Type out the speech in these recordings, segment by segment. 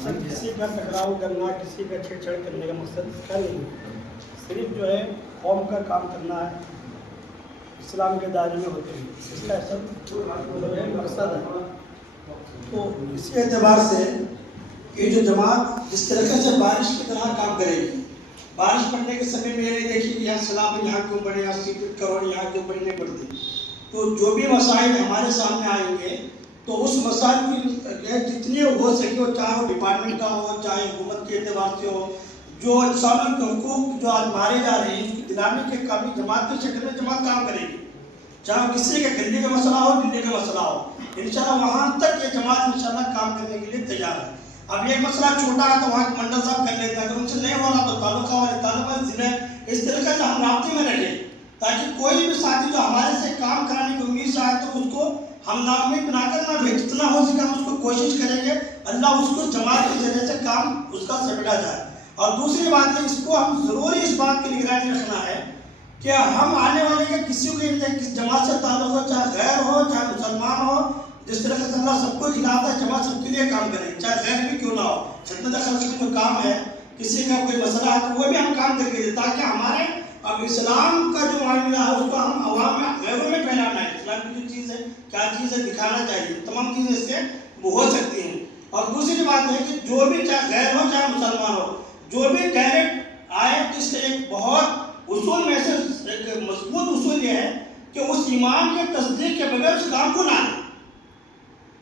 Sir किसी का टकराव करना, किसी का छेड़छाड़ करने का मकसद क्या नहीं है, सिर्फ जो है कौम का काम करना है, इस्लाम के दायरे में होते हैं, इसका सब मकसद है। तो इसी एतबार से ये जो जमात जिस तरीके से बारिश की तरह काम करेगी, बारिश पड़ने के समय में ये नहीं देखी कि यहाँ सलाब यहाँ क्यों पड़े, यहाँ सीक्रेट करोड़ यहाँ क्यों पड़ी नहीं पड़ती। तो जो भी मसाइल हमारे सामने आएंगे तो उस मसाइल की जितने हो सके, वो चाहे वो डिपार्टमेंट का हो, चाहे हुकूमत के एतबार से हो, जो इंसानों के हुकूक जो आज मारे जा रहे हैं उसको दिलाने के काबिल जमात के शक्ल में जमात काम करेगी। चाहे किसी के गली का मसला हो, दिल्ली का मसला हो, इंशाल्लाह वहाँ तक ये जमात इंशाल्लाह काम करने के लिए तैयार है। अब ये मसला छोटा है तो वहाँ के मंडल साहब कर लेते हैं, अगर उनसे नहीं हो रहा तो तालुका वाले जिले इस तरीके से हम राब्ते में रखें, ताकि कोई भी साथी जो हमारे से काम कराने की उम्मीद से आए तो उसको हम नाउम्मीद बनाकर ना भेज, जितना हो सके हम उसको कोशिश करेंगे, अल्लाह उसको जमात के जरिए से काम उसका समेटा जाए। और दूसरी बात है, इसको हम ज़रूरी इस बात की निगरानी रखना है कि हम आने वाले के किसी को जमात से ताल्लुक़ हो, चाहे गैर हो चाहे मुसलमान हो, जिस तरह से अल्लाह सबको खिलाता है जमात सबके लिए काम करेगी, चाहे गैर भी क्यों ना हो। खिदमत खल्क़ में जो काम है, किसी का कोई मसला है तो वो भी हम काम करके, ताकि हमारे अब इस्लाम का जो मामला है उसको हम अवाम में गैरों में फैलाना है। इस्लाम की जो चीज़ है, क्या चीज़ है, दिखाना चाहिए, तमाम चीज़ें इससे वो हो सकती हैं। और दूसरी बात है कि जो भी चाहे गैर हो चाहे मुसलमान हो, जो भी डायरेक्ट आए तो इससे एक बहुत उसूल में से एक मजबूत उसूल ये है कि उस ईमान के तस्दीक के बगैर उस काम को ना ले।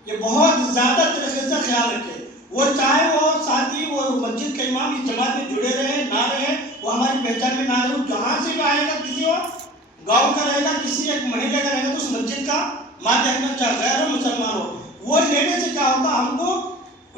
ये बहुत ज़्यादा तरीके से ख्याल रखें, वो चाहे वो साथी वो मस्जिद के इमाम इस जमात में जुड़े रहे ना रहे, वो हमारी पहचान में ना रहे, वो जहाँ से भी आएगा, किसी वो गांव का रहेगा, किसी एक महल्ले का रहेगा, तो उस मस्जिद का माध्यम चाहे गैर हो मुसलमान हो, वो लेने से क्या होता हमको,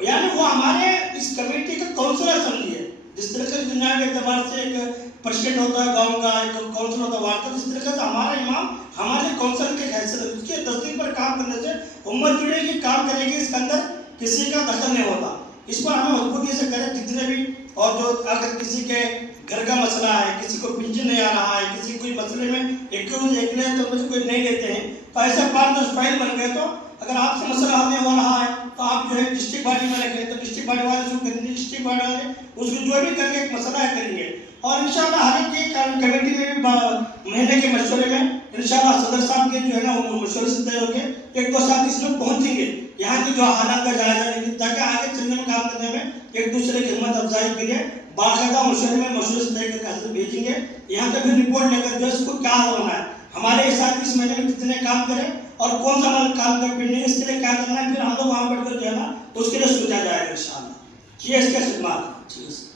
यानी वो हमारे इस कमेटी का काउंसलर समझिए। जिस तरह से दुनिया के एतबार से एक प्रेसिडेंट होता है गाँव का, एक काउंसलर होता है वार्ड का, इस तरीके से हमारा इमाम हमारे काउंसलर के हैसियत है। उसके तस्दीक पर काम करने से उम्मत जुड़ेगी, काम करेगी, इसके अंदर किसी का दखल नहीं होता। इस पर हमें मजबूती से करें जितने भी, और जो अगर किसी के घर का मसला है, किसी को पेंशन नहीं आ रहा है, किसी कोई मसले में एक तो मुझे कोई नहीं देते हैं, तो ऐसे 5-10 फाइल बन गए, तो अगर आपसे मसला हल नहीं हो रहा है तो आप जो है डिस्ट्रिक्ट बॉडी में रखें, तो डिस्ट्रिक्ट बॉडी वाले उसको करेंगे, डिस्ट्रिक्ट बॉडी वाले उसको जो भी करके एक मसला है करेंगे। और इंशाल्लाह हर एक कमेटी में भी महीने के मशवरे में इंशाल्लाह सदर साहब के जो है ना वो मशवरे से तय होकर 1-2 साथ इसमें पहुँचेंगे, यहाँ की जो हालात का जायजा लेंगे, ताकि आगे चलने में काम करने में एक दूसरे की हिम्मत अफजाई के लिए बाकायदा मशवरे में मशवरे से तय करके भेजेंगे। यहाँ पे भी रिपोर्ट लेकर जो इसको क्या होना है, हमारे साथ इस महीने में कितने काम करें और कौन सा हमारा काम कर पेंडिंग, इसके लिए क्या करना है, फिर हम लोग वहाँ बैठकर जो है ना उसके लिए सोचा जाएगा इंशाल्लाह। ये इसके खिदमत।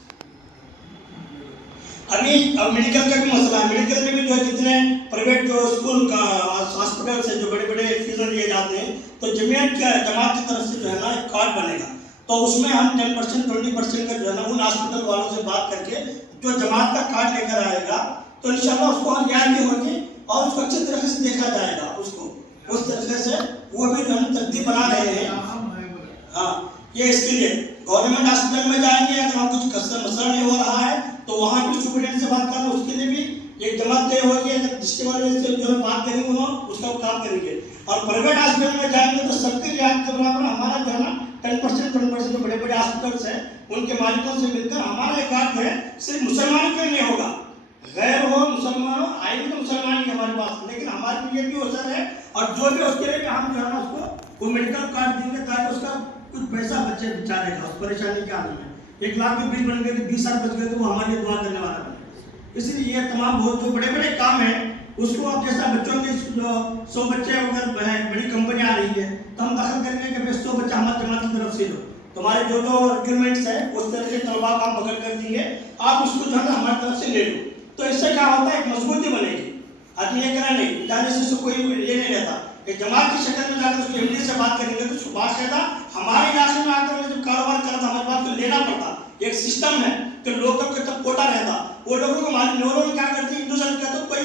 अभी अब मेडिकल का भी मसला है, मेडिकल में भी जो है जितने प्राइवेट जो स्कूल का हॉस्पिटल से जो बड़े बड़े फीस लिए जाते हैं, तो जमात की तरफ से जो है ना एक कार्ड बनेगा, तो उसमें हम 10% 20% का जो है ना उन हॉस्पिटल वालों से बात करके जो जमात का कार्ड लेकर आएगा तो इंशाल्लाह उसको हम रियायत होगी और उसको अच्छी तरीके से देखा जाएगा, उसको उस तरीके से वो भी जो है तरतीब बना रहे हैं। हाँ, ये इसके लिए गवर्नमेंट हॉस्पिटल में जाएंगे, अगर हम कुछ मसला नहीं हो रहा है तो वहाँ भी सुपरिटेंडेंट से बात करना, उसके लिए भी एक जमात तय होगी, अगर डिस्ट्रिक्ट वाले से जो है बात करेंगे उन्होंने उसका काम करेंगे। और प्राइवेट हॉस्पिटल में जाएंगे तो सबके रियायत के बराबर हमारा जो है ना 10% जो बड़े बड़े हॉस्पिटल्स हैं उनके मालिकों से मिलकर हमारा एक कार्ड है, सिर्फ मुसलमानों के नहीं होगा, गैर हो मुसलमान हो, आएंगे तो मुसलमान ही हमारे पास, लेकिन हमारे लिए भी अवसर है और जो भी उसके लिए हम जो है ना उसको वो मेडिकल कार्ड देंगे ताकि उसका कुछ पैसा बचे बेचारे का उस परेशानी के आने में। 1 लाख के बिल बन गए तो 20 साल बच गए तो वो हमारे लिए दुआ करने वाला बने। इसलिए ये तमाम बहुत जो बड़े बड़े काम हैं उसको अब जैसा बच्चों के 100 बच्चे अगर बड़ी कंपनी आ रही है तो हम दखल करेंगे कि 100 बच्चा हमारे जमात की तरफ से लो, तुम्हारे जो रिक्वायरमेंट्स है उस तरह के तलबा को हम पकड़ कर देंगे, आप उसको जो है ना हमारी तरफ से ले लो। तो इससे क्या होता है, एक मजबूती बनेगी। आदमी ये करा नहीं जाने से उसको कोई ये नहीं रहता, एक जमात की शक्ल में जाकर उसको एमडी से बात करेंगे तो उसको बात करता, हमारे इलाके में आकर जब कारोबार करता हमारे पास तो लेना पड़ता, एक सिस्टम है कि लोगों के तब कोटा रहता, वो लोगों को मालूम नहीं, वो लोग क्या करते एक दूसरे का तो कोई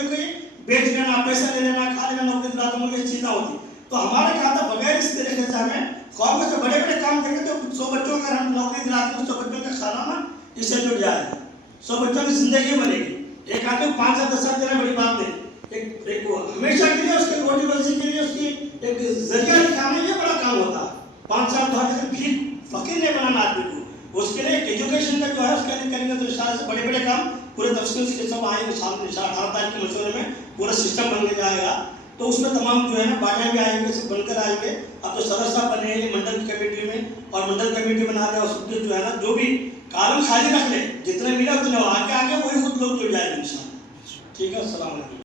बेच लेना, पैसा ले लेना, खा लेना, नौकरी दिलाता मुझे चीज़ें होती। तो हमारे क्या था, बगैर इस तरीके से हमें ख्वाब से बड़े बड़े काम करेंगे तो 100 बच्चों का हम नौकरी दिलाते हैं, 100 बच्चों का खाना ना इससे जुड़ जाएगा, 100 बच्चों की जिंदगी बनेगी। एक आदमी 5 साल 10 साल देना बड़ी बात नहीं, एक हमेशा के लिए उसके रोटी रोजी के लिए उसकी एक जरिया निकालना ये बड़ा काम होता है। 5 साल तो फिर फकीर नहीं बनाना आदमी को, اس کے لیے ایجوکیشن کا جو ہے اس کا کریں گے تو انشاءاللہ سے بڑے بڑے کام پورے تفصیل سے سب آئیں گے سامنے 18 تاریخ کے مشورے میں پورا سسٹم بن کے جائے گا. تو اس میں تمام جو ہے نا باٹیاں بھی آئیں گے، سب بن کر آئیں گے. اب تو صدر صاحب بنے ہیں منڈل کی کمیٹی میں، اور منڈل کمیٹی بنا دیں، اور سب جو ہے نا جو بھی کالم خالی رکھ لیں، جتنے ملے اتنے آگے وہی خود لوگ جڑ جائیں گے انشاءاللہ. ٹھیک ہے، السلام علیکم.